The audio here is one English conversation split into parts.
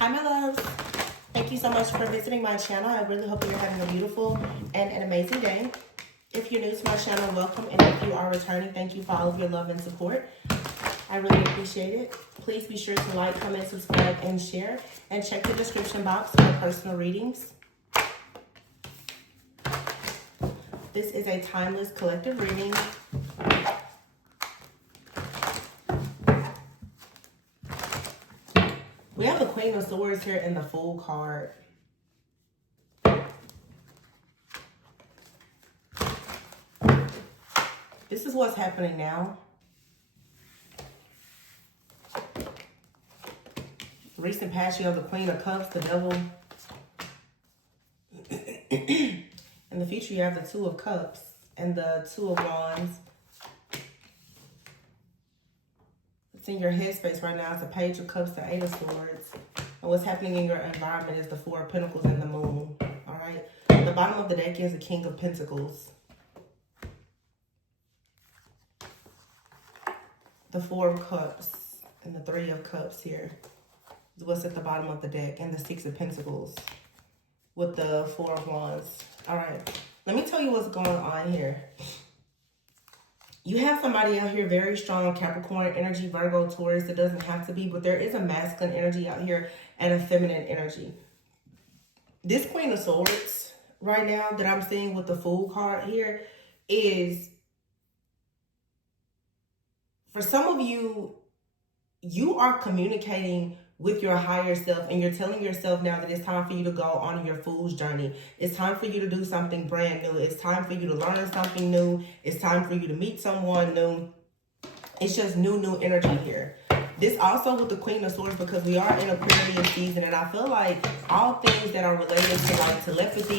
Hi, my loves. Thank you so much for visiting my channel. I really hope you're having a beautiful and an amazing day. If you're new to my channel, welcome. And if you are returning, thank you for all of your love and support. I really appreciate it. Please be sure to like, comment, subscribe, and share. And check the description box for personal readings. This is a timeless collective reading. We have the Queen of Swords here in the Fool card. This is what's happening now. Recent past, you have the Queen of Cups, the Devil. In the future, you have the Two of Cups and the Two of Wands. What's in your headspace right now is the Page of Cups, the Eight of Swords. And what's happening in your environment is the Four of Pentacles and the Moon. All right. The bottom of the deck is the King of Pentacles. The Four of Cups and the Three of Cups here is what's at the bottom of the deck. And the Six of Pentacles with the Four of Wands. All right. Let me tell you what's going on here. You have somebody out here very strong Capricorn energy, Virgo, Taurus. It doesn't have to be, but there is a masculine energy out here and a feminine energy. This Queen of Swords right now that I'm seeing with the Fool card here is, for some of you, you are communicating with your higher self and you're telling yourself now that it's time for you to go on your fool's journey. It's time for you to do something brand new. It's time for you to learn something new. It's time for you to meet someone new. It's just new energy here. This also with the Queen of Swords, because we are in Aquarius season, and I feel like all things that are related to like telepathy,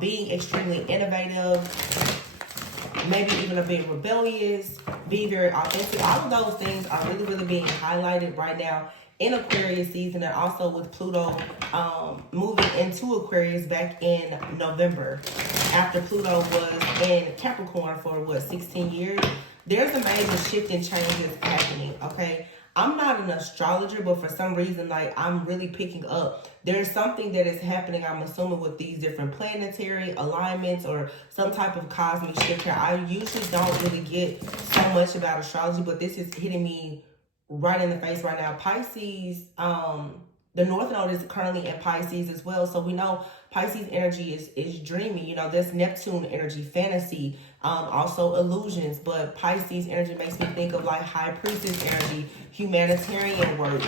being extremely innovative, maybe even a bit rebellious, be very authentic. All of those things are really being highlighted right now in Aquarius season, and also with Pluto moving into Aquarius back in November. After Pluto was in Capricorn for, what, 16 years? There's a major shift and changes happening, okay? I'm not an astrologer, but for some reason, like, I'm really picking up. There's something that is happening, I'm assuming, with these different planetary alignments or some type of cosmic shift here. I usually don't really get so much about astrology, but this is hitting me right in the face right now. Pisces, the North Node is currently in Pisces as well. So we know Pisces energy is dreamy. You know, there's Neptune energy, fantasy, also illusions. But Pisces energy makes me think of like High Priestess energy, humanitarian work,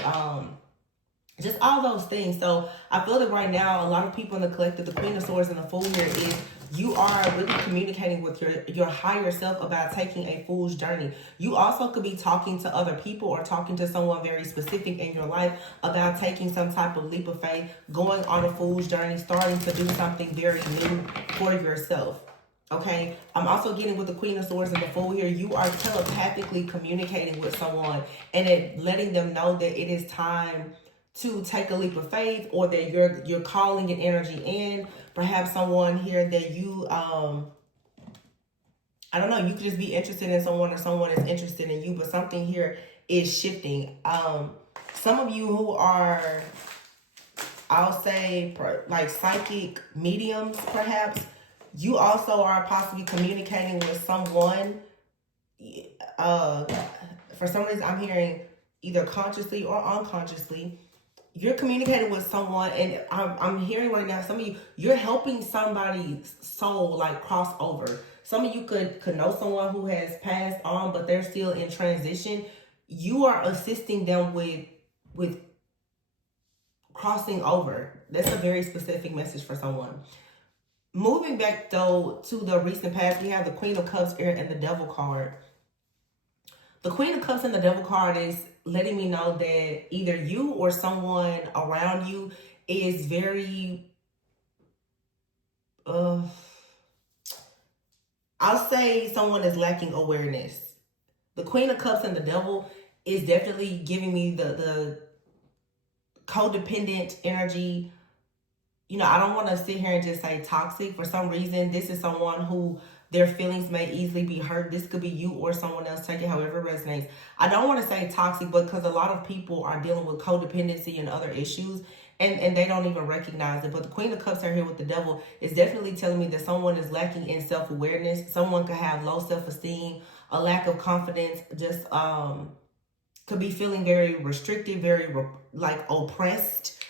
just all those things. So I feel that right now, a lot of people in the collective, the Queen of Swords and the Fool here, is you are really communicating with your higher self about taking a fool's journey. You also could be talking to other people or talking to someone very specific in your life about taking some type of leap of faith, going on a fool's journey, starting to do something very new for yourself. Okay, I'm also getting with the Queen of Swords and the Fool here. You are telepathically communicating with someone and letting them know that it is time to take a leap of faith, or that you're calling an energy in. Perhaps someone here that you I don't know, you could just be interested in someone or someone is interested in you, but something here is shifting. Some of you who are, I'll say, like psychic mediums, perhaps, you also are possibly communicating with someone. For some reason, I'm hearing either consciously or unconsciously. You're communicating with someone, and I'm hearing right now, some of you, you're helping somebody's soul like cross over. Some of you could know someone who has passed on, but they're still in transition. You are assisting them with crossing over. That's a very specific message for someone. Moving back though to the recent past, we have the Queen of Cups here and the Devil card. The Queen of Cups and the Devil card is letting me know that either you or someone around you is very, I'll say someone is lacking awareness. The Queen of Cups and the Devil is definitely giving me the codependent energy. You know, I don't want to sit here and just say toxic. For some reason, this is someone who Their feelings may easily be hurt. This could be you or someone else. Take it however it resonates. I don't want to say toxic, but because a lot of people are dealing with codependency and other issues, and they don't even recognize it. But the Queen of Cups are here with the Devil is definitely telling me that someone is lacking in self-awareness. Someone could have low self-esteem, a lack of confidence, just could be feeling very restricted, very like oppressed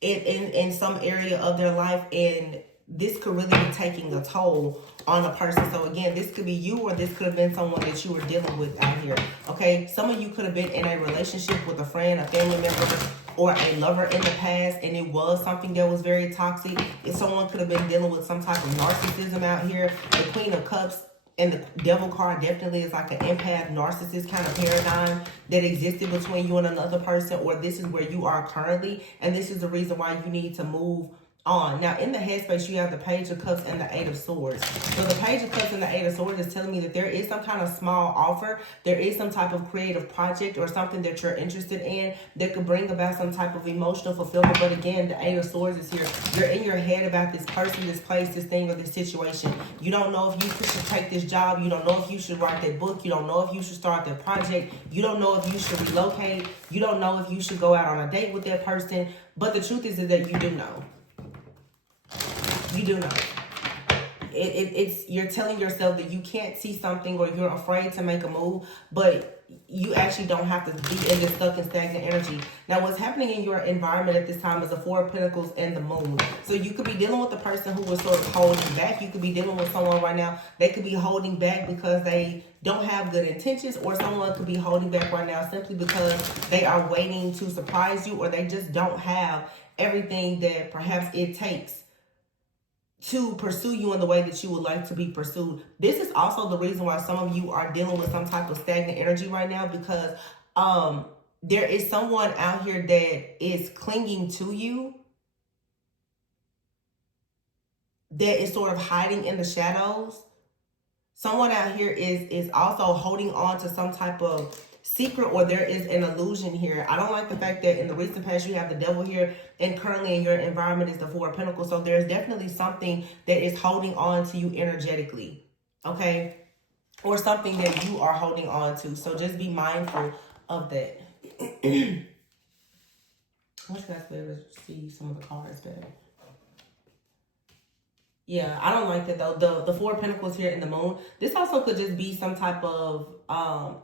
in some area of their life, and this could really be taking a toll on a person. So again, this could be you, or this could have been someone that you were dealing with out here. Okay, some of you could have been in a relationship with a friend, a family member, or a lover in the past, and it was something that was very toxic. If someone could have been dealing with some type of narcissism out here, the Queen of Cups and the Devil card definitely is like an empath, narcissist kind of paradigm that existed between you and another person, or this is where you are currently, and this is the reason why you need to move on. Now, in the headspace, you have the Page of Cups and the Eight of Swords. So the Page of Cups and the Eight of Swords is telling me that there is some kind of small offer. There is some type of creative project or something that you're interested in that could bring about some type of emotional fulfillment. But again, the Eight of Swords is here. You're in your head about this person, this place, this thing, or this situation. You don't know if you should take this job. You don't know if you should write that book. You don't know if you should start that project. You don't know if you should relocate. You don't know if you should go out on a date with that person. But the truth is that you do know. You do know. It's you're telling yourself that you can't see something, or you're afraid to make a move, but you actually don't have to be in this stuck and stagnant energy. Now, what's happening in your environment at this time is the Four of Pentacles and the Moon. So you could be dealing with the person who was sort of holding back. You could be dealing with someone right now. They could be holding back because they don't have good intentions, or someone could be holding back right now simply because they are waiting to surprise you, or they just don't have everything that perhaps it takes to pursue you in the way that you would like to be pursued. This is also the reason why some of you are dealing with some type of stagnant energy right now, because there is someone out here that is clinging to you, that is sort of hiding in the shadows. Someone out here is also holding on to some type of secret, or there is an illusion here. I don't like the fact that in the recent past you have the Devil here, and currently in your environment is the Four of Pentacles. So there's definitely something that is holding on to you energetically, okay? Or something that you are holding on to. So just be mindful of that. I wish you guys would be able to see some of the cards better. Yeah, I don't like that though. The Four of Pentacles here in the Moon. This also could just be some type of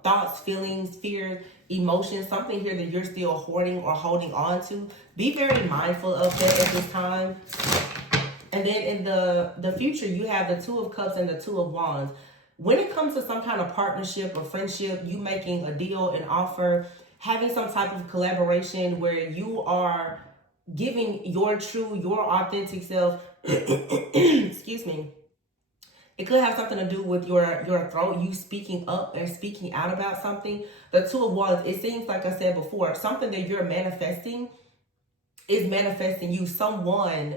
thoughts, feelings, fears, emotions, something here that you're still hoarding or holding on to. Be very mindful of that at this time. And then in the future, you have the Two of Cups and the Two of Wands. When it comes to some kind of partnership or friendship, you making a deal, an offer, having some type of collaboration where you are giving your true, your authentic self, excuse me. It could have something to do with your throat, you speaking up and speaking out about something. The Two of Wands, it seems like I said before, something that you're manifesting is manifesting you. Someone,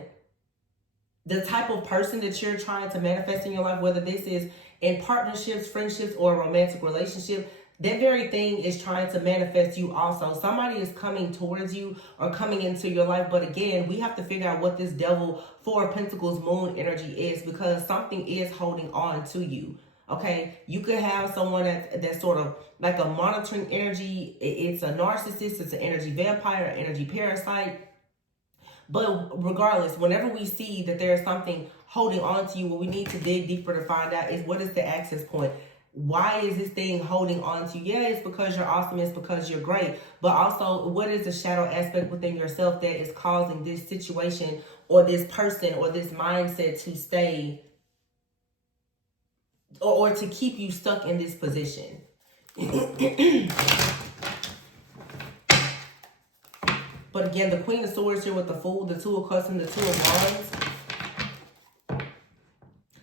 the type of person that you're trying to manifest in your life, whether this is in partnerships, friendships, or a romantic relationship, that very thing is trying to manifest you also. Somebody is coming towards you or coming into your life. But again, we have to figure out what this Devil, Four of Pentacles, Moon energy is, because something is holding on to you. Okay, you could have someone that's sort of like a monitoring energy. It's a narcissist, it's an energy vampire, an energy parasite. But regardless, whenever we see that there's something holding on to you, what we need to dig deeper to find out is, what is the access point? Why is this thing holding on to you? Yeah, it's because you're awesome. It's because you're great. But also, what is the shadow aspect within yourself that is causing this situation or this person or this mindset to stay or to keep you stuck in this position? But again, the Queen of Swords here with the Fool, the Two of Cups, and the Two of Wands.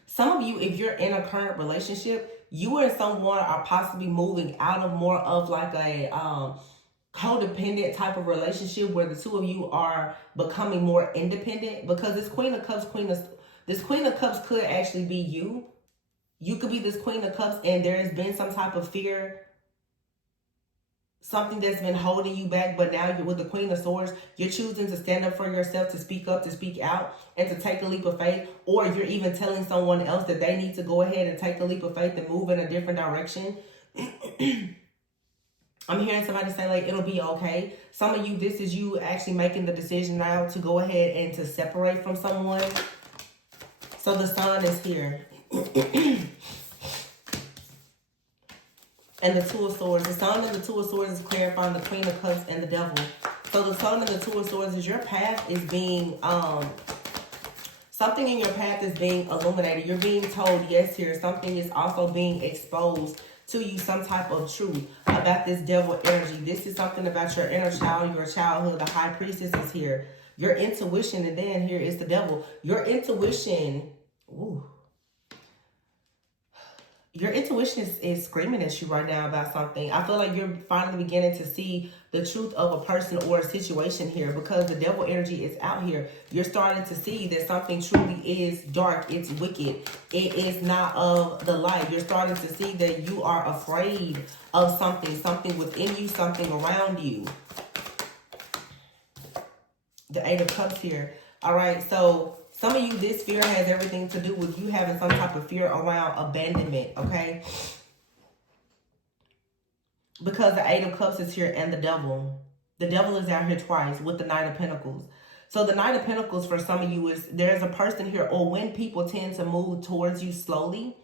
Some of you, if you're in a current relationship, you and someone are possibly moving out of more of like a codependent type of relationship where the two of you are becoming more independent, because this Queen of Cups could actually be you. You could be this Queen of Cups, and there has been some type of fear, something that's been holding you back, but now you're with the Queen of Swords, you're choosing to stand up for yourself, to speak up, to speak out, and to take a leap of faith. Or you're even telling someone else that they need to go ahead and take a leap of faith and move in a different direction. I'm hearing somebody say, like, it'll be okay. Some of you, this is you actually making the decision now to go ahead and to separate from someone. So the Sun is here. And the Two of Swords. The Sun and the Two of Swords is clarifying the Queen of Cups and the Devil. So the Sun and the Two of Swords is your path is being, something in your path is being illuminated. You're being told yes here. Something is also being exposed to you, some type of truth about this devil energy. This is something about your inner child, your childhood. The High Priestess is here. Your intuition, and then here is the devil. Your intuition, ooh. Your intuition is screaming at you right now about something. I feel like you're finally beginning to see the truth of a person or a situation here, because the devil energy is out here. You're starting to see that something truly is dark. It's wicked. It is not of the light. You're starting to see that you are afraid of something within you, something around you. The Eight of Cups here. All right, so some of you, this fear has everything to do with you having some type of fear around abandonment, okay? Because the Eight of Cups is here and the Devil. The Devil is out here twice with the Knight of Pentacles. So the Knight of Pentacles for some of you is, there's a person here, or when people tend to move towards you slowly,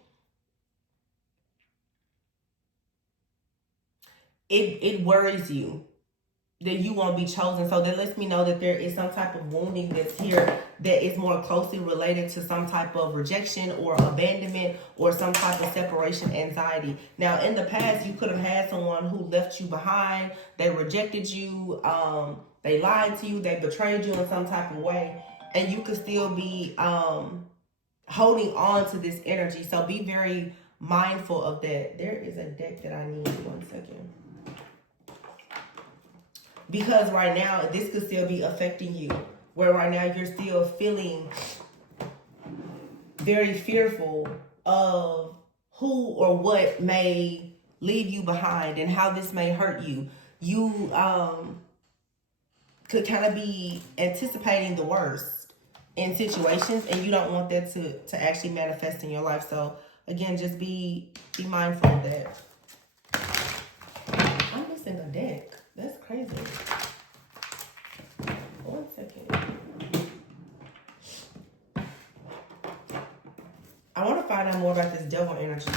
it worries you that you won't be chosen. So that lets me know that there is some type of wounding that's here that is more closely related to some type of rejection or abandonment or some type of separation anxiety. Now, in the past, you could have had someone who left you behind. They rejected you. They lied to you. They betrayed you in some type of way. And you could still be holding on to this energy. So be very mindful of that. There is a deck that I need. 1 second. Because right now, this could still be affecting you. Where right now, you're still feeling very fearful of who or what may leave you behind and how this may hurt you. You could kind of be anticipating the worst in situations, and you don't want that to actually manifest in your life. So, again, just be mindful of that. I'm missing a deck. That's crazy. 1 second. I want to find out more about this devil energy.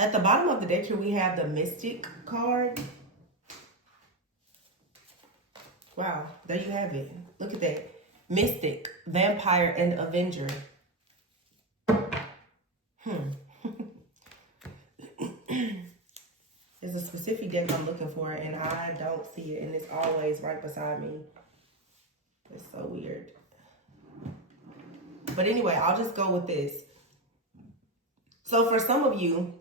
At the bottom of the deck here, we have the Mystic card. Wow, there you have it. Look at that. Mystic, Vampire, and Avenger. There's a specific deck I'm looking for, and I don't see it, and it's always right beside me. It's so weird. But anyway, I'll just go with this. So for some of you,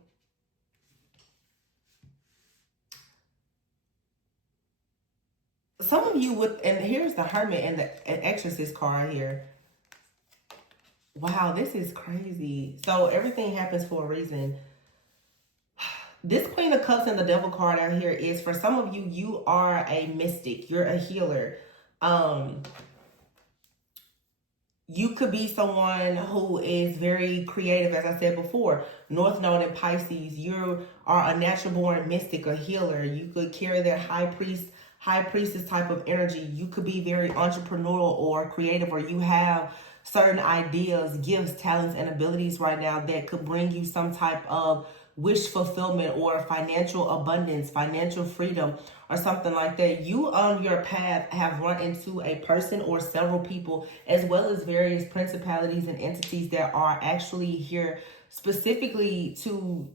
and here's the Hermit and the Exorcist card here. Wow, this is crazy. So everything happens for a reason. This Queen of Cups and the Devil card out here is, for some of you, you are a mystic. You're a healer. You could be someone who is very creative, as I said before. North Node in Pisces. You are a natural born mystic, a healer. You could carry that high priestess type of energy. You could be very entrepreneurial or creative, or you have certain ideas, gifts, talents, and abilities right now that could bring you some type of wish fulfillment or financial abundance, financial freedom, or something like that. You on your path have run into a person or several people, as well as various principalities and entities that are actually here specifically to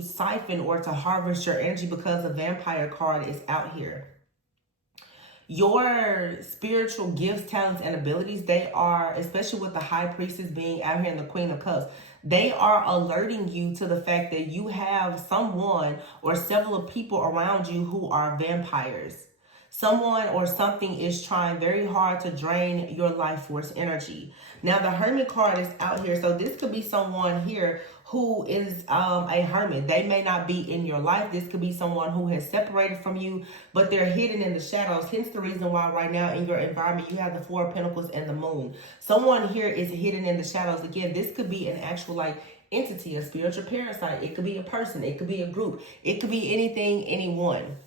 siphon or to harvest your energy, because the Vampire card is out here. Your spiritual gifts, talents, and abilities, they are, especially with the High Priestess being out here in the Queen of Cups, they are alerting you to the fact that you have someone or several people around you who are vampires. Someone or something is trying very hard to drain your life force energy. Now, the Hermit card is out here. So this could be someone here who is a hermit. They may not be in your life. This could be someone who has separated from you, but they're hidden in the shadows. Hence the reason why right now in your environment, you have the Four of Pentacles and the Moon. Someone here is hidden in the shadows. Again, this could be an actual like entity, a spiritual parasite. It could be a person. It could be a group. It could be anything, anyone.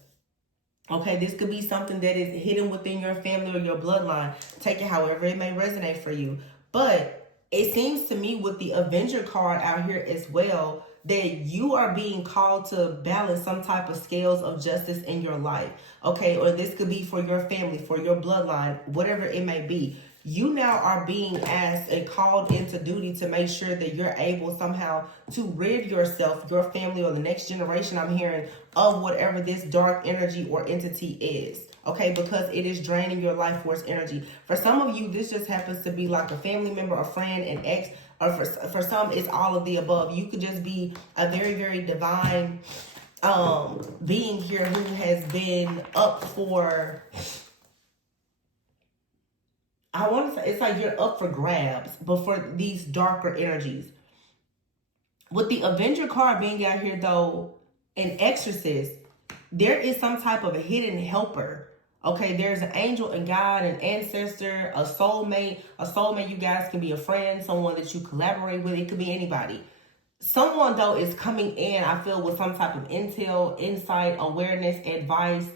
Okay, this could be something that is hidden within your family or your bloodline. Take it however it may resonate for you. But it seems to me with the Avenger card out here as well, that you are being called to balance some type of scales of justice in your life. Okay, or this could be for your family, for your bloodline, whatever it may be. You now are being asked and called into duty to make sure that you're able somehow to rid yourself, your family, or the next generation, I'm hearing, of whatever this dark energy or entity is. Okay, because it is draining your life force energy. For some of you, this just happens to be like a family member, a friend, an ex, or for some, it's all of the above. You could just be a very, very divine being here who has been up for... I want to say it's like you're up for grabs, but for these darker energies. With the Avenger card being out here, though, an Exorcist, there is some type of a hidden helper. Okay, there's an angel, a God, an ancestor, a soulmate. A soulmate, you guys can be a friend, someone that you collaborate with. It could be anybody. Someone, though, is coming in, I feel, with some type of intel, insight, awareness, advice.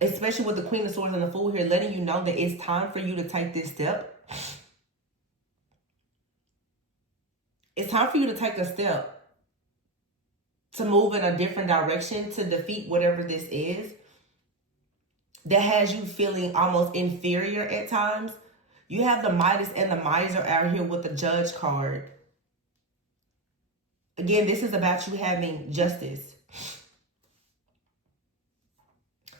Especially with the Queen of Swords and the Fool here, letting you know that it's time for you to take this step. It's time for you to take a step to move in a different direction, to defeat whatever this is that has you feeling almost inferior at times. You have the Midas and the Miser out here with the Judge card. Again, this is about you having justice.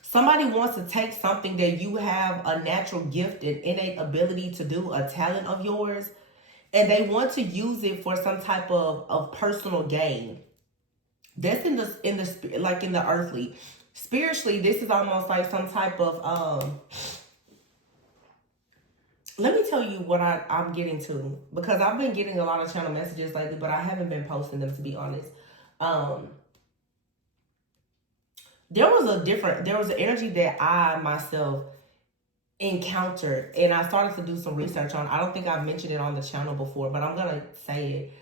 Somebody wants to take something that you have a natural gift and innate ability to do, a talent of yours, and they want to use it for some type of personal gain. That's in the like in the earthly. Spiritually, this is almost like some type of let me tell you what I'm getting to, because I've been getting a lot of channel messages lately, but I haven't been posting them, to be honest. There was an energy that I myself encountered, and I started to do some research on. I don't think I've mentioned it on the channel before, but I'm gonna say it.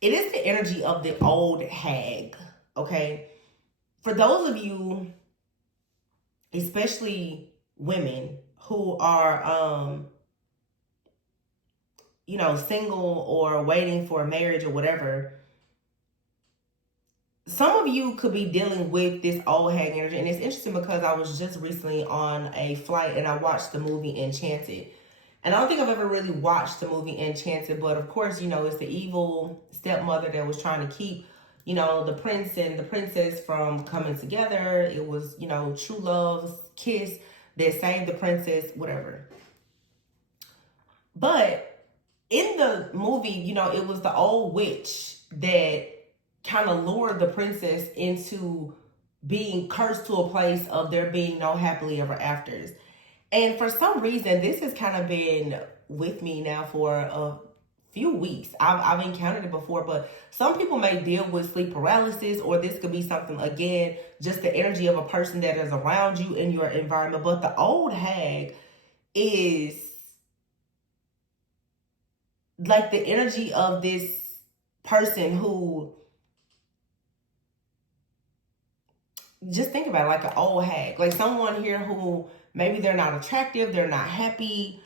It is the energy of the old hag. Okay, for those of you, especially women who are single or waiting for a marriage or whatever, some of you could be dealing with this old hag energy. And it's interesting because I was just recently on a flight and I watched the movie Enchanted. And I don't think I've ever really watched the movie Enchanted, but of course, it's the evil stepmother that was trying to keep, the prince and the princess from coming together. It was, true love's kiss that saved the princess, whatever. But in the movie, it was the old witch that kind of lured the princess into being cursed to a place of there being no happily ever afters. And for some reason, this has kind of been with me now for a few weeks. I've encountered it before, but some people may deal with sleep paralysis, or this could be something, again, just the energy of a person that is around you in your environment. But the old hag is like the energy of this person who, just think about it, like an old hag, like someone here who maybe they're not attractive, they're not happy.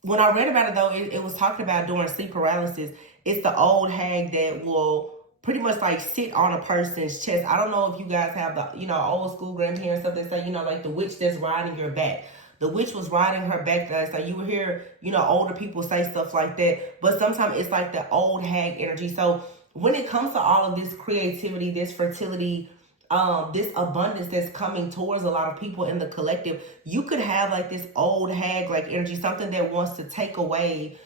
When I read about it, though, it was talking about during sleep paralysis. It's the old hag that will pretty much like sit on a person's chest. I don't know if you guys have the, old school grandparents stuff that say, like the witch that's riding your back. The witch was riding her back. So you will hear, older people say stuff like that. But sometimes it's like the old hag energy. So when it comes to all of this creativity, this fertility, this abundance that's coming towards a lot of people in the collective, you could have like this old hag like energy, something that wants to take away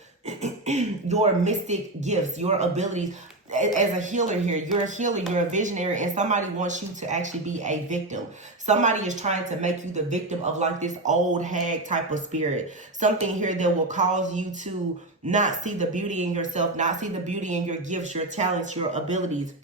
your mystic gifts, your abilities. as a healer here, you're a healer, you're a visionary, and somebody wants you to actually be a victim. Somebody is trying to make you the victim of like this old hag type of spirit. Something here that will cause you to not see the beauty in yourself, not see the beauty in your gifts, your talents, your abilities,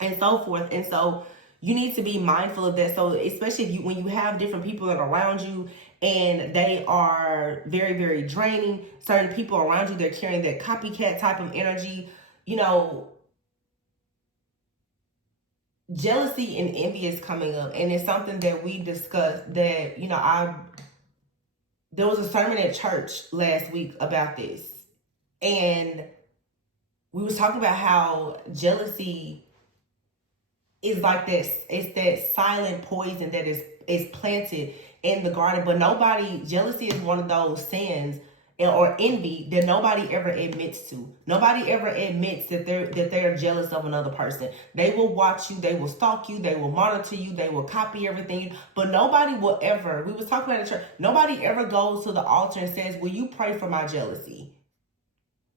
and so forth. And so you need to be mindful of that. So especially if when you have different people that are around you and they are very, very draining, certain people around you, they're carrying that copycat type of energy, you know, jealousy and envy is coming up. And it's something that we discussed that, you know, there was a sermon at church last week about this. And we was talking about how jealousy is like this. It's that silent poison that is planted in the garden. But jealousy is one of those sins or envy that nobody ever admits to. Nobody ever admits that they're jealous of another person. They will watch you, they will stalk you, they will monitor you, they will copy everything. But nobody will ever, we was talking about in church, nobody ever goes to the altar and says, will you pray for my jealousy?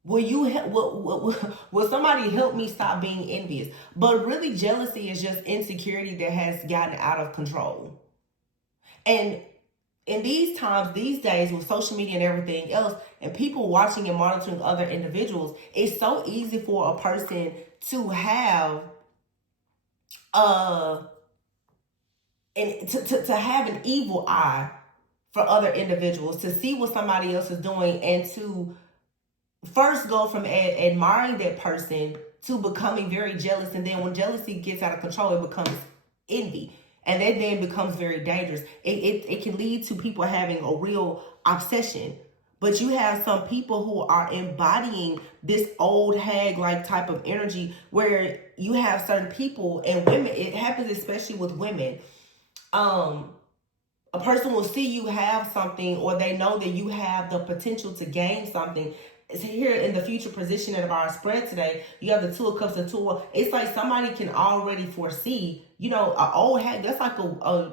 Will somebody help me stop being envious? But really, jealousy is just insecurity that has gotten out of control. And in these times, these days, with social media and everything else, and people watching and monitoring other individuals, it's so easy for a person to have to have an evil eye for other individuals, to see what somebody else is doing, and to first go from admiring that person to becoming very jealous. And then when jealousy gets out of control, it becomes envy. And that then becomes very dangerous. It can lead to people having a real obsession. But you have some people who are embodying this old hag-like type of energy, where you have certain people and women, it happens especially with women. A person will see you have something, or they know that you have the potential to gain something. Here in the future position of our spread today, you have the Two of Cups and Two of Wands. It's like somebody can already foresee, you know, an old hag. That's like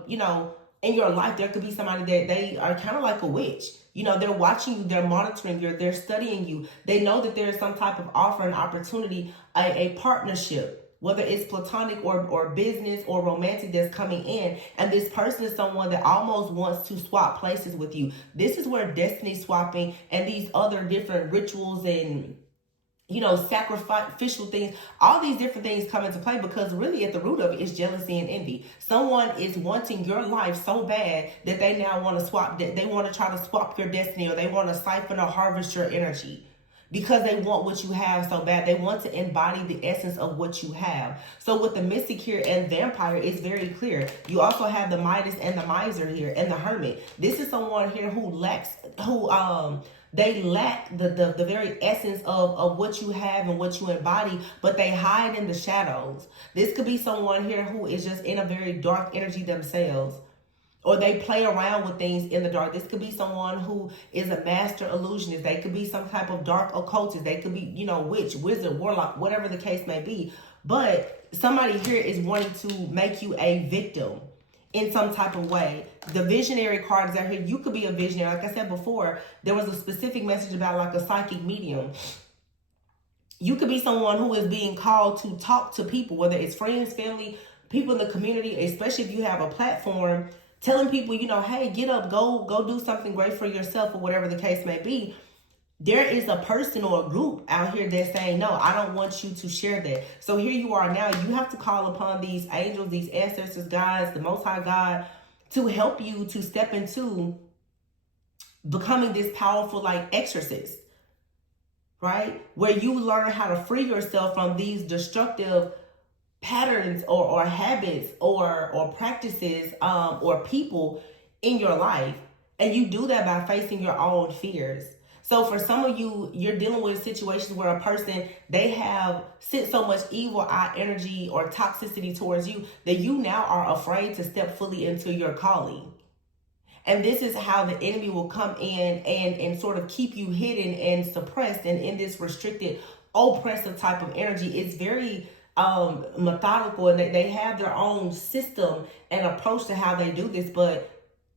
you know, in your life, there could be somebody that they are kind of like a witch. You know, they're watching you, they're monitoring you, they're studying you. They know that there's some type of offer, an opportunity, a partnership, whether it's platonic or business or romantic, that's coming in. And this person is someone that almost wants to swap places with you. This is where destiny swapping and these other different rituals and, you know, sacrificial things, all these different things come into play, because really at the root of it is jealousy and envy. Someone is wanting your life so bad that they now want to swap, that they want to try to swap your destiny, or they want to siphon or harvest your energy. Because they want what you have so bad. They want to embody the essence of what you have. So with the Mystic here and Vampire, it's very clear. You also have the Midas and the Miser here, and the Hermit. This is someone here who they lack the very essence of what you have and what you embody, but they hide in the shadows. This could be someone here who is just in a very dark energy themselves, or they play around with things in the dark. This could be someone who is a master illusionist. They could be some type of dark occultist. They could be, you know, witch, wizard, warlock, whatever the case may be. But somebody here is wanting to make you a victim in some type of way. The visionary card is out here. You could be a visionary. Like I said before, there was a specific message about like a psychic medium. You could be someone who is being called to talk to people, whether it's friends, family, people in the community, especially if you have a platform, telling people, you know, hey, get up, go do something great for yourself, or whatever the case may be. There is a person or a group out here that's saying, no, I don't want you to share that. So here you are now. You have to call upon these angels, these ancestors, guides, the Most High God, to help you to step into becoming this powerful, like, exorcist, right? Where you learn how to free yourself from these destructive patterns or habits or practices or people in your life. And you do that by facing your own fears. So for some of you, you're dealing with situations where a person, they have sent so much evil eye energy or toxicity towards you that you now are afraid to step fully into your calling. And this is how the enemy will come in and sort of keep you hidden and suppressed and in this restricted, oppressive type of energy. It's very methodical, and they have their own system and approach to how they do this, but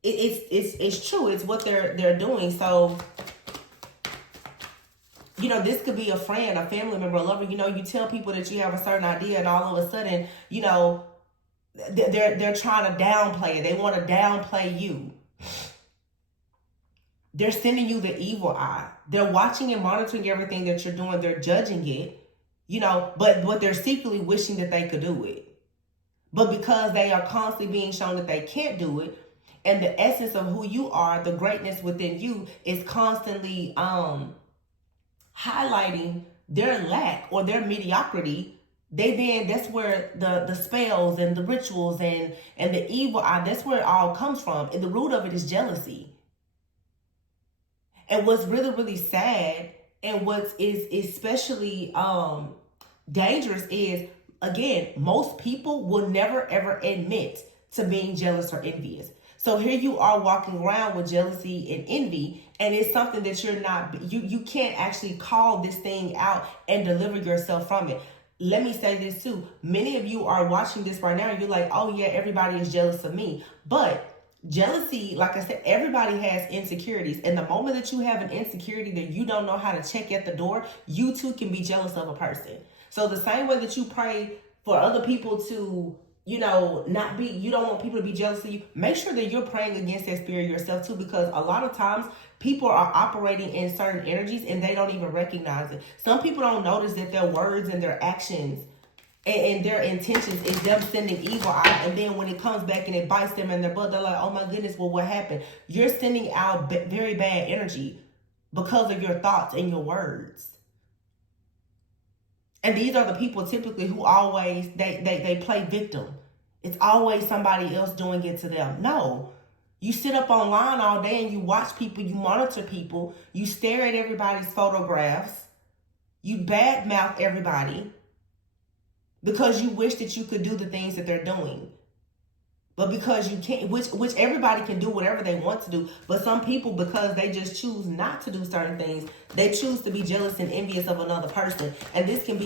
it's true. It's what they're doing. So You know, this could be a friend, a family member, a lover. You know, you tell people that you have a certain idea, and all of a sudden, you know, they're trying to downplay it. They want to downplay you. They're sending you the evil eye. They're watching and monitoring everything that you're doing. They're judging it, you know, but they're secretly wishing that they could do it. But because they are constantly being shown that they can't do it, and the essence of who you are, the greatness within you, is constantly highlighting their lack or their mediocrity, that's where the spells and the rituals and the evil eye, that's where it all comes from. And the root of it is jealousy. And what's really, really sad, and what is especially dangerous is, again, most people will never ever admit to being jealous or envious. So here you are walking around with jealousy and envy, and it's something that you can't actually call this thing out and deliver yourself from it. Let me say this too. Many of you are watching this right now and you're like, oh yeah, everybody is jealous of me. But jealousy, like I said, everybody has insecurities. And the moment that you have an insecurity that you don't know how to check at the door, you too can be jealous of a person. So the same way that you pray for other people to, you know, you don't want people to be jealous of you, make sure that you're praying against that spirit yourself too, because a lot of times people are operating in certain energies and they don't even recognize it. Some people don't notice that their words and their actions and their intentions is them sending evil out, and then when it comes back and it bites them in their butt, they're like, oh my goodness, well, what happened? You're sending out very bad energy because of your thoughts and your words. And these are the people typically who always, they play victim. It's always somebody else doing it to them. No. You sit up online all day and you watch people, you monitor people, you stare at everybody's photographs, you badmouth everybody because you wish that you could do the things that they're doing. But because you can't, which everybody can do whatever they want to do, but some people, because they just choose not to do certain things, they choose to be jealous and envious of another person. And this can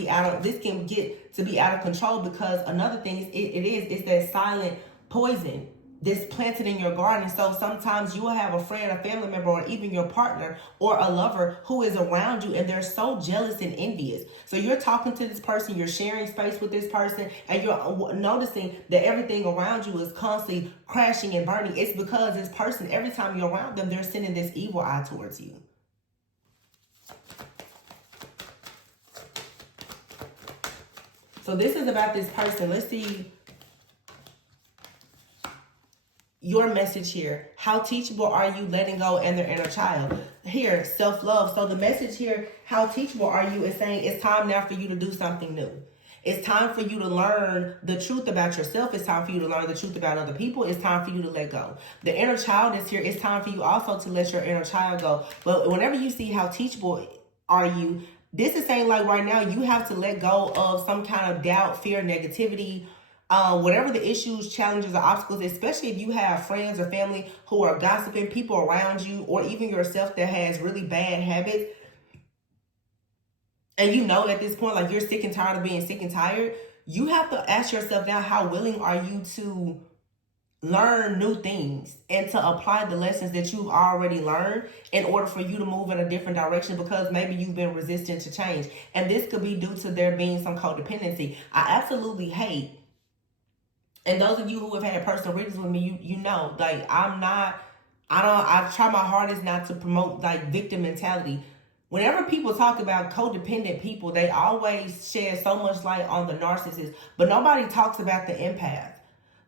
get to be out of control, because another thing is it's that silent poison that's planted in your garden. So sometimes you will have a friend, a family member, or even your partner or a lover who is around you and they're so jealous and envious. So you're talking to this person, you're sharing space with this person, and you're noticing that everything around you is constantly crashing and burning. It's because this person, every time you're around them, they're sending this evil eye towards you. So this is about this person. Let's see your message here. How teachable are you letting go and their inner child? Here, self-love. So the message here, how teachable are you, is saying it's time now for you to do something new. It's time for you to learn the truth about yourself. It's time for you to learn the truth about other people. It's time for you to let go. The inner child is here. It's time for you also to let your inner child go. But whenever you see how teachable are you, this is saying like right now you have to let go of some kind of doubt, fear, negativity, whatever the issues, challenges, or obstacles, especially if you have friends or family who are gossiping, people around you, or even yourself that has really bad habits. And you know at this point, like, you're sick and tired of being sick and tired. You have to ask yourself now, how willing are you to learn new things and to apply the lessons that you've already learned in order for you to move in a different direction, because maybe you've been resistant to change. And this could be due to there being some codependency. I absolutely hate, and those of you who have had personal readings with me, you know, like, I try my hardest not to promote like victim mentality. Whenever people talk about codependent people, they always shed so much light on the narcissist, but nobody talks about the empath.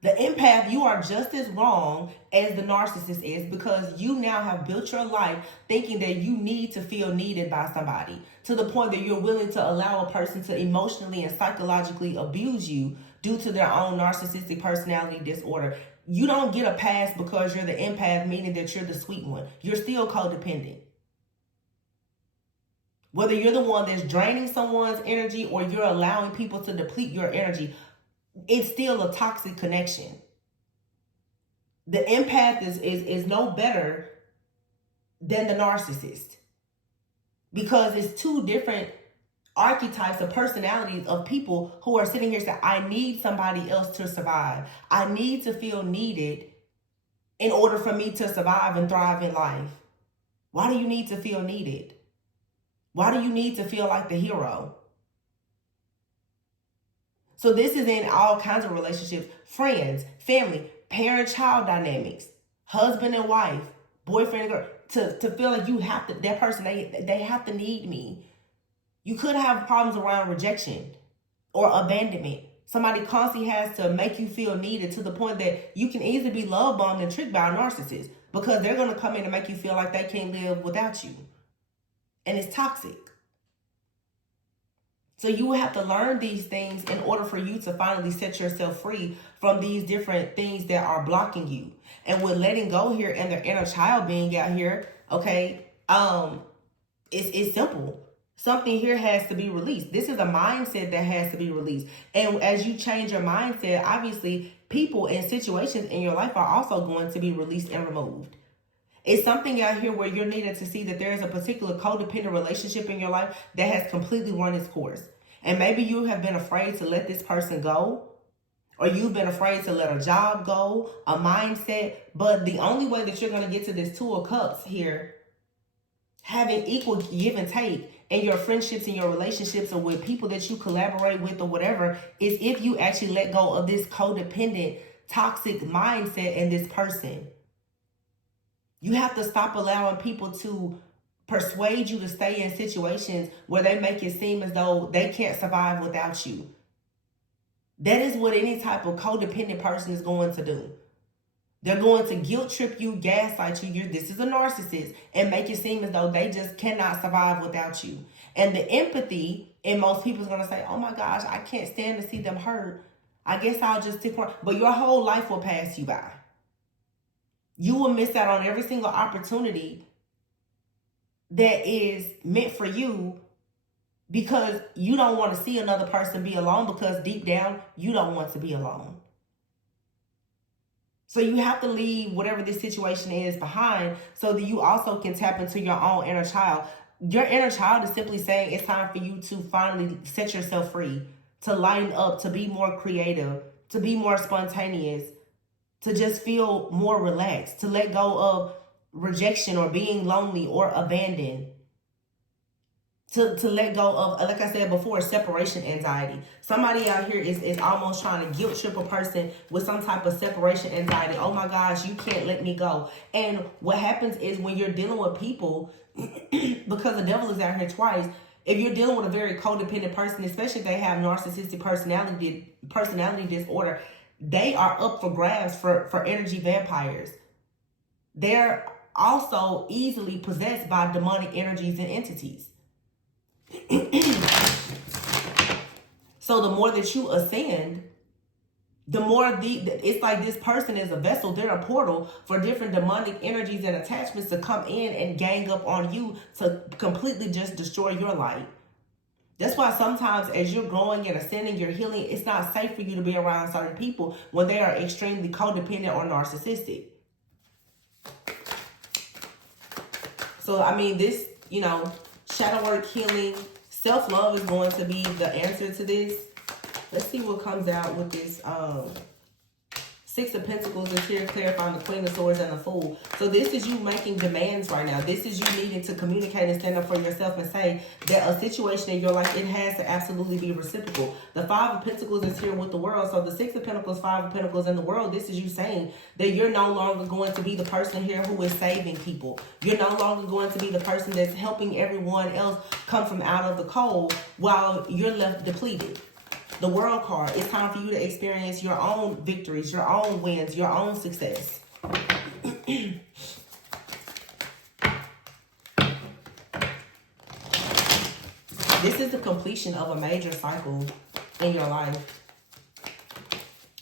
The empath, you are just as wrong as the narcissist is, because you now have built your life thinking that you need to feel needed by somebody, to the point that you're willing to allow a person to emotionally and psychologically abuse you due to their own narcissistic personality disorder. You don't get a pass because you're the empath, meaning that you're the sweet one. You're still codependent. Whether you're the one that's draining someone's energy or you're allowing people to deplete your energy, it's still a toxic connection. The empath is no better than the narcissist, because it's two different archetypes of personalities of people who are sitting here saying, I need somebody else to survive. I need to feel needed in order for me to survive and thrive in life. Why do you need to feel needed? Why do you need to feel like the hero? So this is in all kinds of relationships, friends, family, parent-child dynamics, husband and wife, boyfriend and girl, to feel like you have to, that person, they have to need me. You could have problems around rejection or abandonment. Somebody constantly has to make you feel needed to the point that you can easily be love bombed and tricked by a narcissist because they're going to come in and make you feel like they can't live without you. And it's toxic. So you will have to learn these things in order for you to finally set yourself free from these different things that are blocking you. And with letting go here and the inner child being out here, okay, it's simple. Something here has to be released. This is a mindset that has to be released. And as you change your mindset, obviously, people and situations in your life are also going to be released and removed. It's something out here where you're needed to see that there is a particular codependent relationship in your life that has completely run its course. And maybe you have been afraid to let this person go, or you've been afraid to let a job go, a mindset. But the only way that you're going to get to this Two of Cups here, having equal give and take in your friendships and your relationships or with people that you collaborate with or whatever, is if you actually let go of this codependent, toxic mindset in this person. You have to stop allowing people to persuade you to stay in situations where they make it seem as though they can't survive without you. That is what any type of codependent person is going to do. They're going to guilt trip you, gaslight you. This is a narcissist, and make it seem as though they just cannot survive without you. And the empathy in most people is going to say, oh my gosh, I can't stand to see them hurt. I guess I'll just stick around. But your whole life will pass you by. You will miss out on every single opportunity that is meant for you because you don't want to see another person be alone, because deep down, you don't want to be alone. So you have to leave whatever this situation is behind so that you also can tap into your own inner child. Your inner child is simply saying it's time for you to finally set yourself free, to lighten up, to be more creative, to be more spontaneous, to just feel more relaxed, to let go of rejection or being lonely or abandoned. To let go of, like I said before, separation anxiety. Somebody out here is almost trying to guilt trip a person with some type of separation anxiety. Oh my gosh, you can't let me go. And what happens is when you're dealing with people, because the devil is out here twice, if you're dealing with a very codependent person, especially if they have narcissistic personality disorder, they are up for grabs for energy vampires. They're also easily possessed by demonic energies and entities. So the more that you ascend, the more it's like this person is a vessel. They're a portal for different demonic energies and attachments to come in and gang up on you to completely just destroy your light. That's why sometimes as you're growing and ascending, you're healing, it's not safe for you to be around certain people when they are extremely codependent or narcissistic. So, I mean, this, shadow work, healing, self-love is going to be the answer to this. Let's see what comes out with this. Six of Pentacles is here, clarifying the Queen of Swords and the Fool. So this is you making demands right now. This is you needing to communicate and stand up for yourself and say that a situation in your life, it has to absolutely be reciprocal. The Five of Pentacles is here with the World. So the Six of Pentacles, Five of Pentacles, and the World, this is you saying that you're no longer going to be the person here who is saving people. You're no longer going to be the person that's helping everyone else come from out of the cold while you're left depleted. The World card, it's time for you to experience your own victories, your own wins, your own success. This is the completion of a major cycle in your life.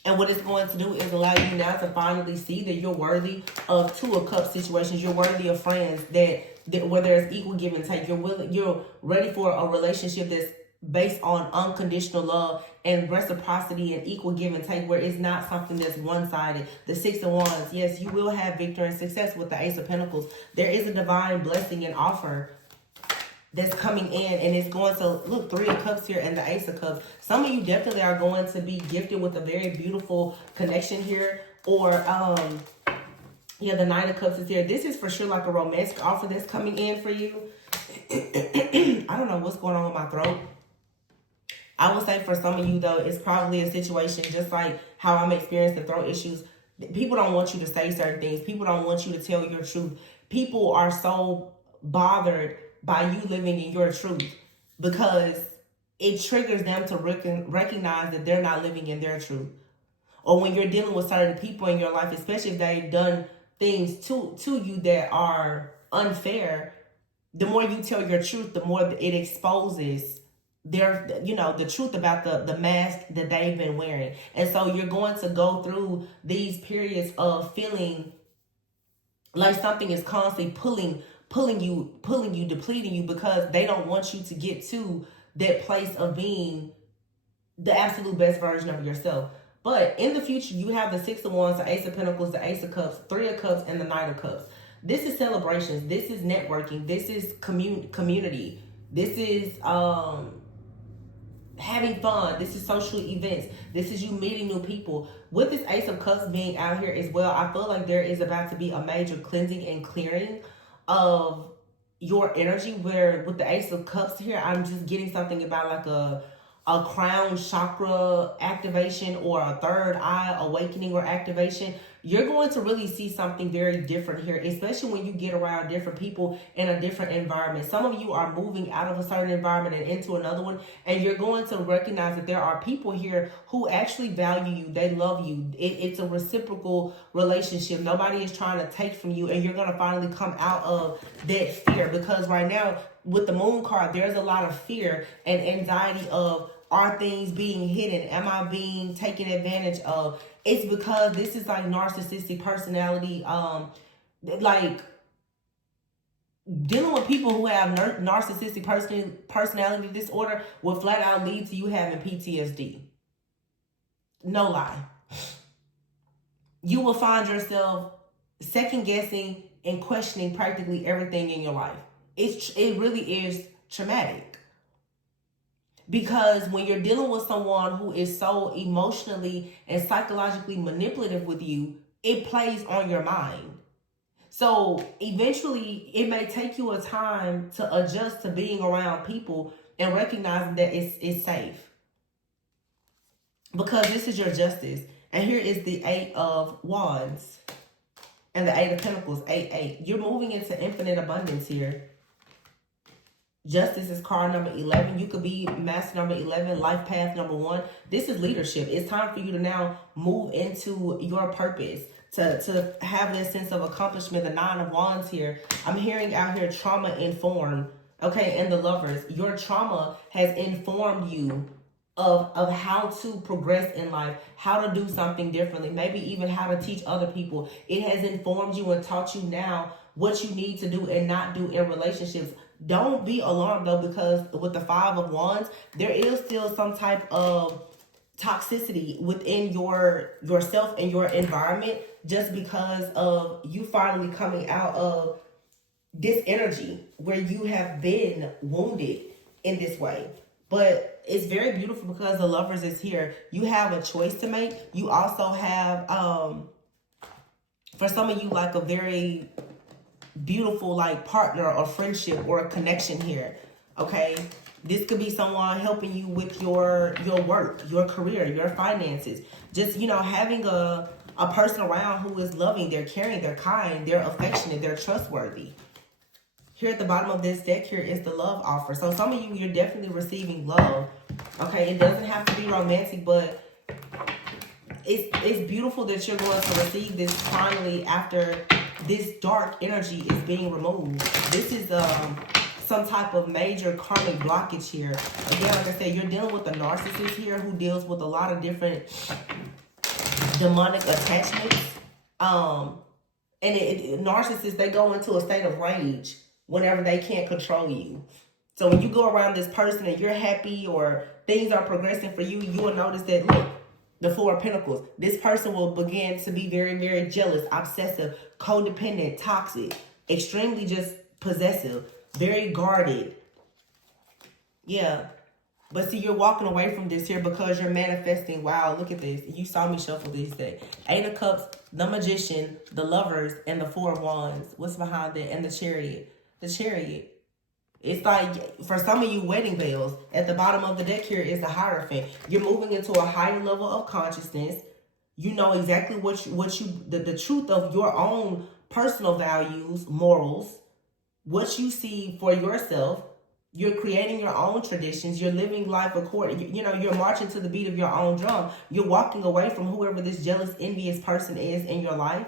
And what it's going to do is allow you now to finally see that you're worthy of Two of Cups situations. You're worthy of friends that where there's equal give and take. You're ready for a relationship that's based on unconditional love and reciprocity and equal give and take, where it's not something that's one-sided. The Six of Wands, yes, you will have victory and success with the Ace of Pentacles. There is a divine blessing and offer that's coming in, and it's going to, look, Three of Cups here and the Ace of Cups. Some of you definitely are going to be gifted with a very beautiful connection here, or the Nine of Cups is here. This is for sure like a romantic offer that's coming in for you. I don't know what's going on with my throat. I would say for some of you, though, it's probably a situation just like how I'm experiencing throat issues. People don't want you to say certain things. People don't want you to tell your truth. People are so bothered by you living in your truth because it triggers them to recognize that they're not living in their truth. Or when you're dealing with certain people in your life, especially if they've done things to you that are unfair, the more you tell your truth, the more it exposes the truth about the mask that they've been wearing. And so you're going to go through these periods of feeling like something is constantly pulling you, depleting you, because they don't want you to get to that place of being the absolute best version of yourself. But in the future, you have the Six of Wands, the Ace of Pentacles, the Ace of Cups, Three of Cups, and the Knight of Cups. This is celebrations. This is networking. This is community. This is having fun. This is social events. This is you meeting new people. With this Ace of Cups being out here as well, I feel like there is about to be a major cleansing and clearing of your energy, where with the Ace of Cups here, I'm just getting something about like a crown chakra activation or a third eye awakening or activation. You're going to really see something very different here, especially when you get around different people in a different environment. Some of you are moving out of a certain environment and into another one, and you're going to recognize that there are people here who actually value you. They love you. It's a reciprocal relationship. Nobody is trying to take from you, and you're going to finally come out of that fear, because right now with the Moon card, there's a lot of fear and anxiety of, are things being hidden? Am I being taken advantage of? It's because this is like narcissistic personality. Like dealing with people who have narcissistic personality disorder will flat out lead to you having PTSD. No lie. You will find yourself second guessing and questioning practically everything in your life. It really is traumatic. Because when you're dealing with someone who is so emotionally and psychologically manipulative with you, it plays on your mind. So eventually it may take you a time to adjust to being around people and recognizing that it's safe. Because this is your justice. And here is the Eight of Wands and the Eight of Pentacles, 8-8. You're moving into infinite abundance here. Justice is card number 11. You could be master number 11, life path number 1. This is leadership. It's time for you to now move into your purpose, to have that sense of accomplishment. The Nine of Wands here. I'm hearing out here trauma informed. Okay, and the Lovers. Your trauma has informed you of how to progress in life, how to do something differently, maybe even how to teach other people. It has informed you and taught you now what you need to do and not do in relationships. Don't be alarmed though, because with the Five of Wands, there is still some type of toxicity within yourself and your environment, just because of you finally coming out of this energy where you have been wounded in this way. But it's very beautiful because the Lovers is here. You have a choice to make. You also have, for some of you, like a very beautiful like partner or friendship or a connection here. Okay, this could be someone helping you with your work, your career, your finances. Just, having a person around who is loving, they're caring, they're kind, they're affectionate, they're trustworthy. Here at the bottom of this deck here is the love offer. So some of you, you're definitely receiving love. Okay, it doesn't have to be romantic, but it's beautiful that you're going to receive this finally after this dark energy is being removed. This is some type of major karmic blockage here. Again, like I said, you're dealing with a narcissist here who deals with a lot of different demonic attachments. And narcissists, they go into a state of rage whenever they can't control you. So when you go around this person and you're happy or things are progressing for you, you will notice that, look, the Four of Pentacles. This person will begin to be very, very jealous, obsessive, codependent, toxic, extremely just possessive, very guarded. Yeah. But see, you're walking away from this here because you're manifesting. Wow, look at this. You saw me shuffle these today. Eight of Cups, the Magician, the Lovers, and the Four of Wands. What's behind that? And the Chariot. The Chariot. It's like, for some of you, wedding bells. At the bottom of the deck here is the Hierophant. You're moving into a higher level of consciousness. You know exactly the truth of your own personal values, morals, what you see for yourself. You're creating your own traditions. You're living life according, you're marching to the beat of your own drum. You're walking away from whoever this jealous, envious person is in your life.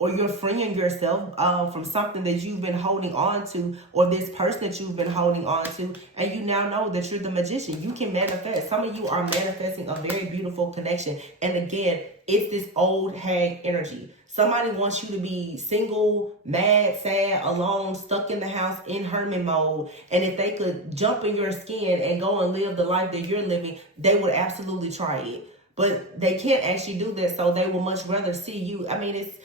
Or you're freeing yourself from something that you've been holding on to, or this person that you've been holding on to, and you now know that you're the magician. You can manifest. Some of you are manifesting a very beautiful connection. And again, it's this old hag energy. Somebody wants you to be single, mad, sad, alone, stuck in the house in hermit mode. And if they could jump in your skin and go and live the life that you're living, they would absolutely try it. But they can't actually do that, so they will much rather see you. I mean, it's,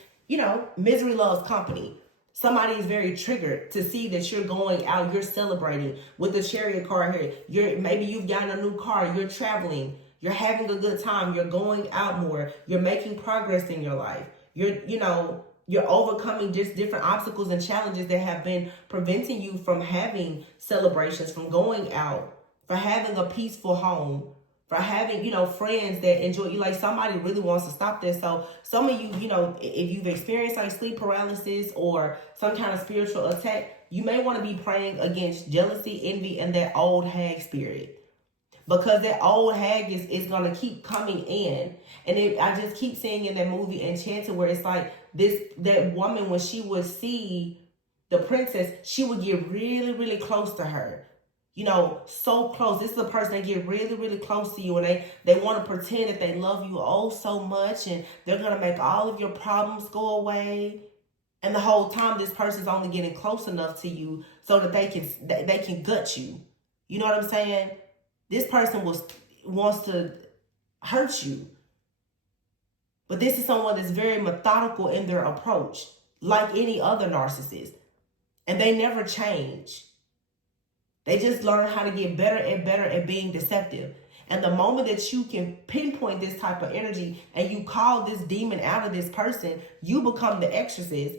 misery loves company. Somebody is very triggered to see that you're going out, you're celebrating with the Chariot card here. Maybe you've gotten a new car, you're traveling, you're having a good time, you're going out more, you're making progress in your life. You're overcoming just different obstacles and challenges that have been preventing you from having celebrations, from going out, for having a peaceful home, for having, friends that enjoy you. Like, somebody really wants to stop this. So some of you, if you've experienced like sleep paralysis or some kind of spiritual attack, you may want to be praying against jealousy, envy, and that old hag spirit. Because that old hag is going to keep coming in. And I just keep seeing in that movie Enchanted, where it's like that woman, when she would see the princess, she would get really, really close to her. So close. This is a person that get really, really close to you, and they want to pretend that they love you oh so much, and they're going to make all of your problems go away. And the whole time, this person's only getting close enough to you so that they can gut you. You know what I'm saying? This person wants to hurt you. But this is someone that's very methodical in their approach, like any other narcissist. And they never change. They just learn how to get better and better at being deceptive. And the moment that you can pinpoint this type of energy and you call this demon out of this person, you become the exorcist.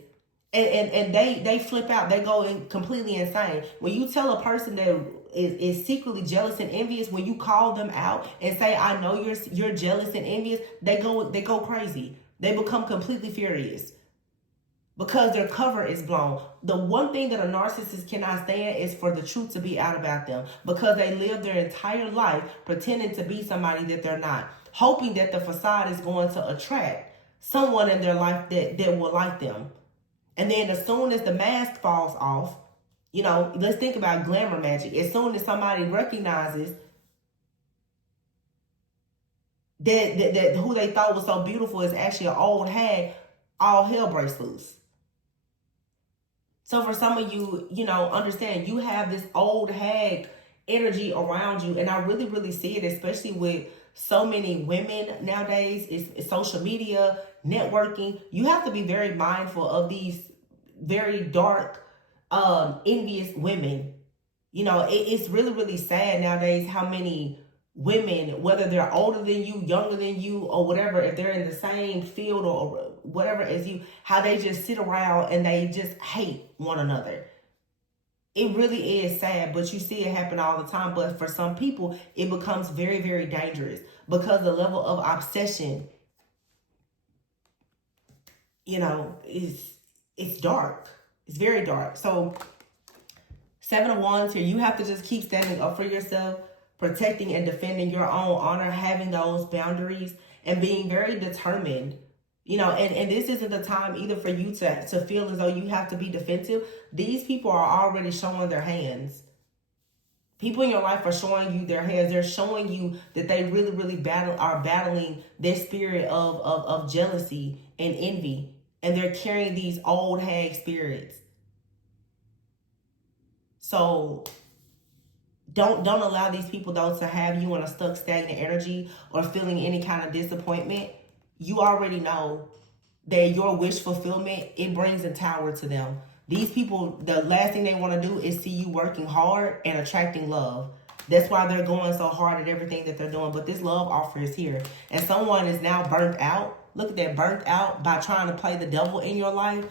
And they flip out. They go completely insane. When you tell a person that is secretly jealous and envious, when you call them out and say, I know you're jealous and envious, they go crazy. They become completely furious. Because their cover is blown. The one thing that a narcissist cannot stand is for the truth to be out about them. Because they live their entire life pretending to be somebody that they're not. Hoping that the facade is going to attract someone in their life that will like them. And then as soon as the mask falls off, let's think about glamour magic. As soon as somebody recognizes that who they thought was so beautiful is actually an old hag, all hell breaks loose. So for some of you, understand you have this old hag energy around you. And I really, really see it, especially with so many women nowadays. It's social media, networking. You have to be very mindful of these very dark, envious women. It's really, really sad nowadays how many women, whether they're older than you, younger than you, or whatever, if they're in the same field or whatever as you, how they just sit around and they just hate one another. It really is sad, but you see it happen all the time. But for some people, it becomes very, very dangerous because the level of obsession, it's dark. It's very dark. So 7 of Wands here, you have to just keep standing up for yourself, protecting and defending your own honor, having those boundaries, and being very determined. And this isn't the time either for you to feel as though you have to be defensive. These people are already showing their hands. People in your life are showing you their hands. They're showing you that they really, really are battling their spirit of jealousy and envy. And they're carrying these old hag spirits. So don't allow these people, though, to have you in a stuck, stagnant energy or feeling any kind of disappointment. You already know that your wish fulfillment, it brings a tower to them. These people, the last thing they want to do is see you working hard and attracting love. That's why they're going so hard at everything that they're doing. But this love offer is here. And someone is now burnt out. Look at that, burnt out by trying to play the devil in your life.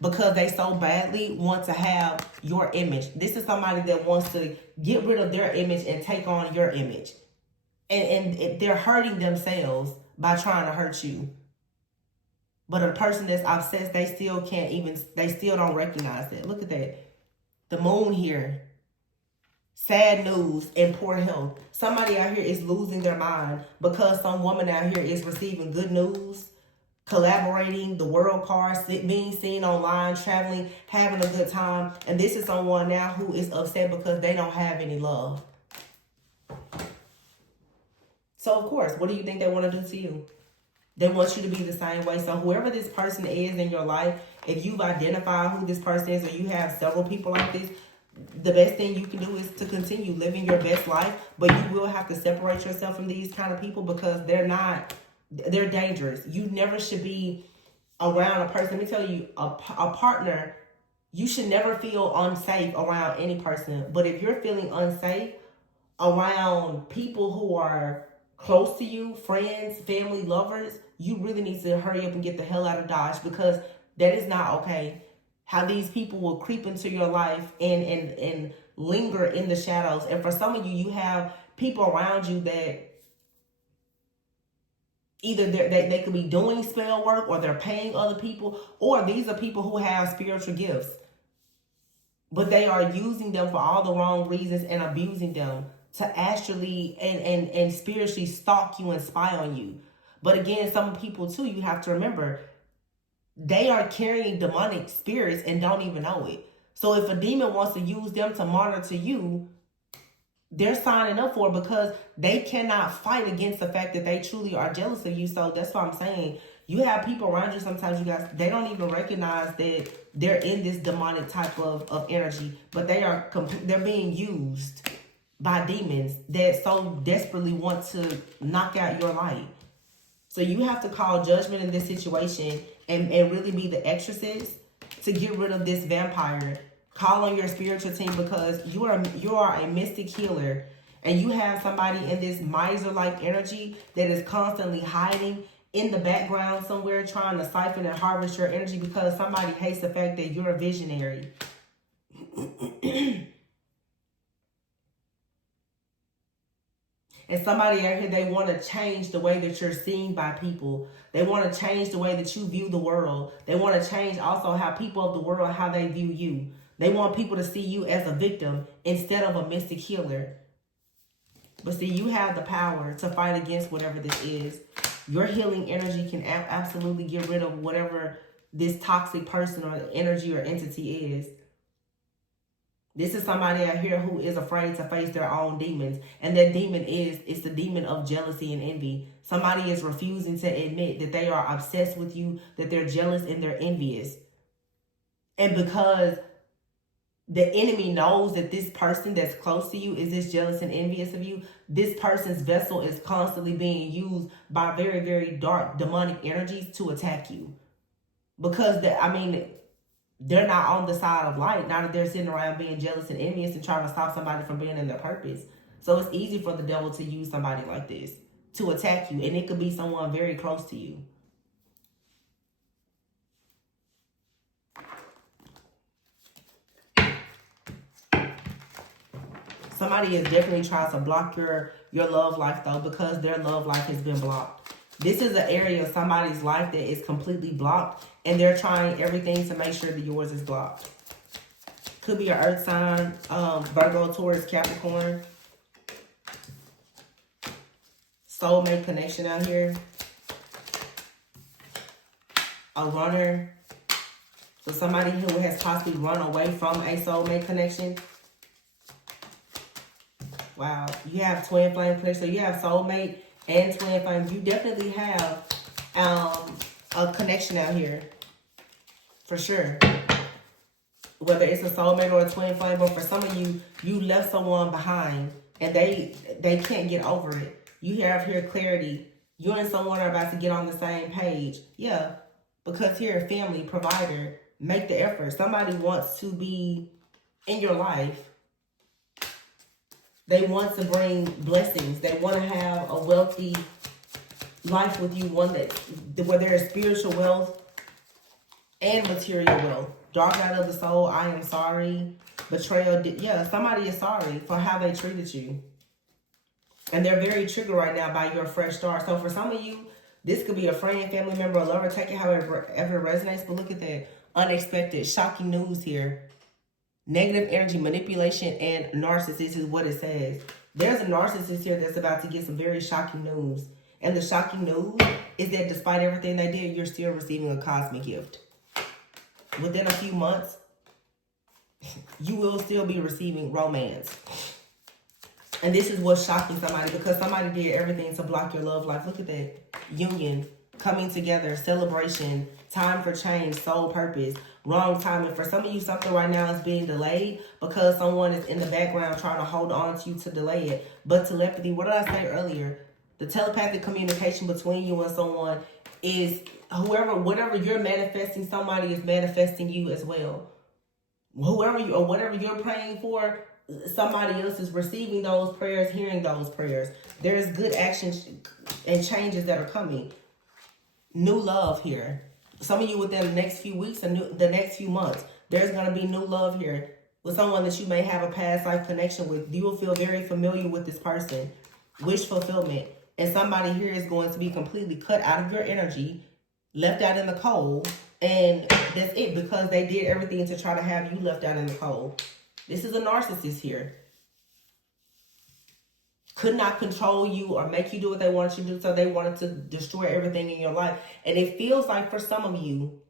because they so badly want to have your image. This is somebody that wants to get rid of their image and take on your image. And they're hurting themselves by trying to hurt you. But a person that's obsessed, they still don't recognize that. Look at that. The moon here. Sad news and poor health. Somebody out here is losing their mind because some woman out here is receiving good news, collaborating, the world card, being seen online, traveling, having a good time. And this is someone now who is upset because they don't have any love. So, of course, what do you think they want to do to you? They want you to be the same way. So whoever this person is in your life, if you've identified who this person is or you have several people like this, the best thing you can do is to continue living your best life. But you will have to separate yourself from these kind of people because they're dangerous. You never should be around a person. Let me tell you, a partner, you should never feel unsafe around any person. But if you're feeling unsafe around people who are close to you, friends, family, lovers, you really need to hurry up and get the hell out of Dodge, because that is not okay. How these people will creep into your life and linger in the shadows. And for some of you, you have people around you that either they could be doing spell work or they're paying other people, or these are people who have spiritual gifts, but they are using them for all the wrong reasons and abusing them to actually and spiritually stalk you and spy on you. But again, some people too, you have to remember, they are carrying demonic spirits and don't even know it. So if a demon wants to use them to monitor you, they're signing up for it because they cannot fight against the fact that they truly are jealous of you. So that's what I'm saying. You have people around you sometimes, you guys, they don't even recognize that they're in this demonic type of energy, but they're being used by demons that so desperately want to knock out your light. So you have to call judgment in this situation and really be the exorcist to get rid of this vampire. Call on your spiritual team because you are a mystic healer, and you have somebody in this miser-like energy that is constantly hiding in the background somewhere, trying to siphon and harvest your energy because somebody hates the fact that you're a visionary. And somebody out here, they want to change the way that you're seen by people. They want to change the way that you view the world. They want to change also how people of the world, how they view you. They want people to see you as a victim instead of a mystic healer. But see, you have the power to fight against whatever this is. Your healing energy can absolutely get rid of whatever this toxic person or energy or entity is. This is somebody out here who is afraid to face their own demons. And that demon is the demon of jealousy and envy. Somebody is refusing to admit that they are obsessed with you, that they're jealous and they're envious. And because the enemy knows that this person that's close to you is this jealous and envious of you, this person's vessel is constantly being used by very, very dark demonic energies to attack you. Because, they're not on the side of light. Now that they're sitting around being jealous and envious and trying to stop somebody from being in their purpose. So it's easy for the devil to use somebody like this to attack you. And it could be someone very close to you. Somebody is definitely trying to block your love life though, because their love life has been blocked. This is an area of somebody's life that is completely blocked, and they're trying everything to make sure that yours is blocked. Could be an earth sign, Virgo, Taurus, Capricorn. Soulmate connection out here. A runner. So somebody who has possibly run away from a soulmate connection. Wow. You have twin flame connection. So you have soulmate and twin flame. You definitely have a connection out here. For sure. Whether it's a soulmate or a twin flame, but for some of you, you left someone behind and they can't get over it. You have here clarity. You and someone are about to get on the same page. Yeah. Because here, family, provider, make the effort. Somebody wants to be in your life. They want to bring blessings. They want to have a wealthy life with you, one that where there is spiritual wealth, and material wealth. Dark night of the soul, I am sorry. Betrayal, yeah, somebody is sorry for how they treated you. And they're very triggered right now by your fresh start. So for some of you, this could be a friend, family member, a lover. Take it however it resonates. But look at that. Unexpected, shocking news here. Negative energy, manipulation, and narcissist is what it says. There's a narcissist here that's about to get some very shocking news. And the shocking news is that despite everything they did, you're still receiving a cosmic gift. Within a few months, you will still be receiving romance. And this is what's shocking somebody, because somebody did everything to block your love life. Look at that. Union, coming together, celebration, time for change, soul purpose, wrong timing. For some of you, something right now is being delayed because someone is in the background trying to hold on to you to delay it. But telepathy, what did I say earlier? The telepathic communication between you and someone is whatever you're manifesting, somebody is manifesting you as well. Whoever you or whatever you're praying for, somebody else is receiving those prayers, hearing those prayers. There's good actions and changes that are coming. New love here. Some of you within the next few weeks and the next few months, there's going to be new love here with someone that you may have a past life connection with. You will feel very familiar with this person. Wish fulfillment. And somebody here is going to be completely cut out of your energy, left out in the cold. And that's it, because they did everything to try to have you left out in the cold. This is a narcissist here. Could not control you or make you do what they wanted you to do, so they wanted to destroy everything in your life. And it feels like for some of you,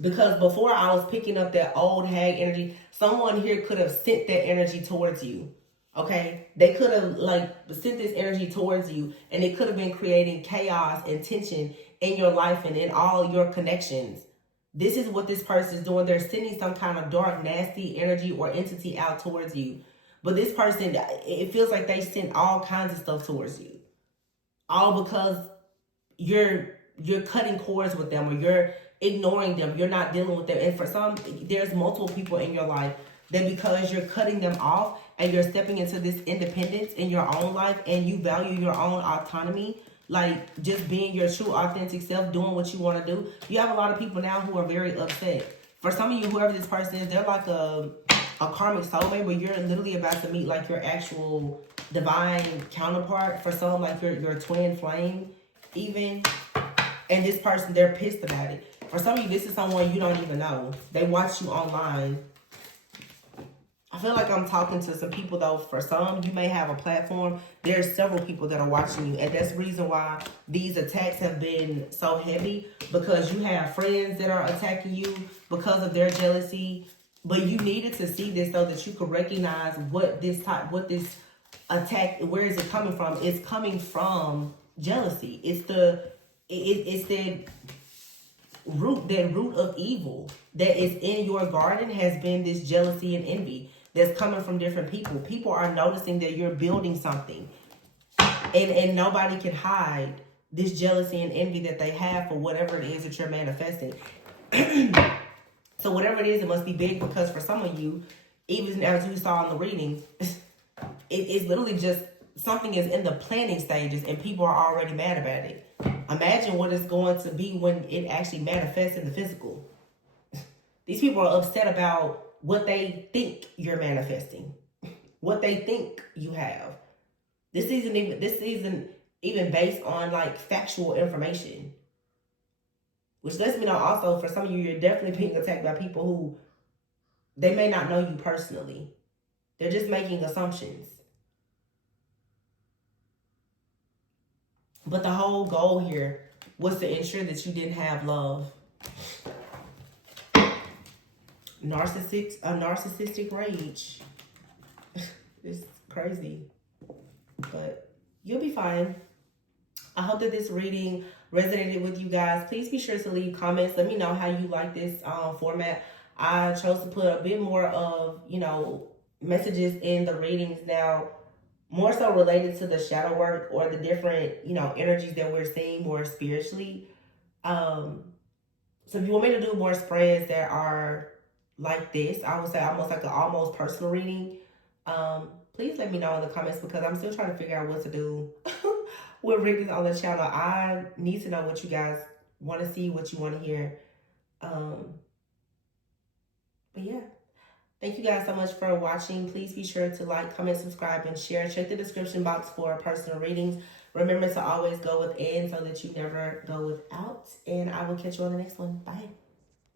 because before I was picking up that old hag energy, someone here could have sent that energy towards you. Okay? They could have sent this energy towards you, and it could have been creating chaos and tension in your life and in all your connections. This is what this person is doing. They're sending some kind of dark, nasty energy or entity out towards you. But this person, it feels like they sent all kinds of stuff towards you. All because you're cutting cords with them, or you're ignoring them. You're not dealing with them. And for some, there's multiple people in your life that because you're cutting them off and you're stepping into this independence in your own life and you value your own autonomy, like just being your true authentic self, doing what you want to do, you have a lot of people now who are very upset. For some of you, whoever this person is, they're like a karmic soulmate, but you're literally about to meet like your actual divine counterpart. For some, like your twin flame even. And this person, they're pissed about it. For some of you, this is someone you don't even know. They watch you online. I feel like I'm talking to some people, though. For some, you may have a platform. There's several people that are watching you. And that's the reason why these attacks have been so heavy. Because you have friends that are attacking you because of their jealousy. But you needed to see this so that you could recognize what this attack, where is it coming from? It's coming from jealousy. It's that root of evil that is in your garden has been this jealousy and envy that's coming from different people. People are noticing that you're building something, and nobody can hide this jealousy and envy that they have for whatever it is that you're manifesting. So whatever it is, it must be big, because for some of you, even as we saw in the reading, it's literally just something is in the planning stages and people are already mad about it. Imagine what it's going to be when it actually manifests in the physical. These people are upset about what they think you're manifesting, what they think you have. This isn't even based on like factual information. Which lets me know also, for some of you, you're definitely being attacked by people who, they may not know you personally. They're just making assumptions. But the whole goal here was to ensure that you didn't have love. Narcissistic rage. It's crazy. But you'll be fine. I hope that this reading resonated with you guys. Please be sure to leave comments. Let me know how you like this format. I chose to put a bit more of, messages in the readings now, more so related to the shadow work or the different, energies that we're seeing more spiritually. So if you want me to do more spreads that are like this, I would say almost like an almost personal reading, please let me know in the comments, because I'm still trying to figure out what to do with readings on the channel. I need to know what you guys want to see, what you want to hear. But yeah. Thank you guys so much for watching. Please be sure to like, comment, subscribe, and share. Check the description box for personal readings. Remember to always go within so that you never go without. And I will catch you on the next one. Bye.